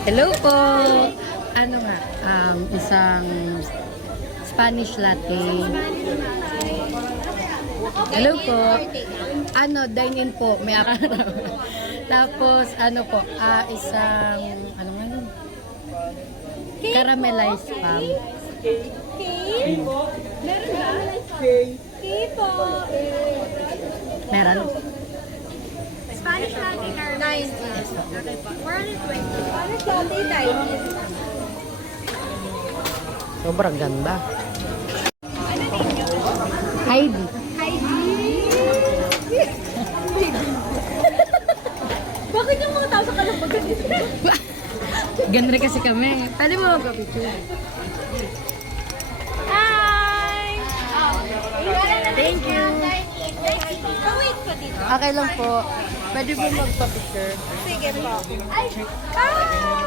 Hello po. Ano nga, isang Spanish latte. Hello po. Ano, dine-in po. May araw. Tapos, ano po, isang, ano nga yun? Caramelized spam. Cake? Meron ba? Cake po. Meron? Spanish latte caramel. 420. Spanish latte 90. Sobrang ganda. Ano ninyo? Heidi. Heidi. Bakit yung mga tao sa kalabagan dito? Ganda rin kasi kami. Pwede mo magpapicture. Hi! Thank you. Wait ko dito. Okay lang po. Pwede mo magpapicture. Sige po. Ay! Hi!